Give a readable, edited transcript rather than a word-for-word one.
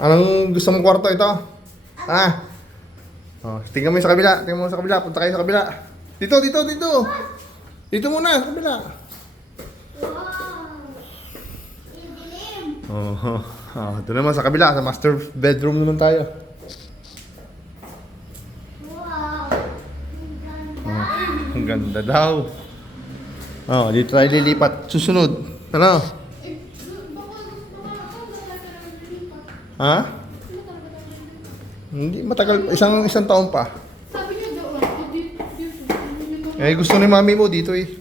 Anong gusto mong kwarto ito? Ah. Oh, tingnan mo yung sa kabila. Tingnan mo sa kabila. Punta kayo sa kabila. Dito, dito, dito. Dito muna, sa kabila. Oh, ito naman sa kabila. Sa master bedroom naman tayo. Ang ganda daw. Oh, dito tayo lilipat. Susunod. Ano? Ha? Hindi matagal. Isang taon pa. Sabi niya doon, Eh, gusto ni mami mo dito eh.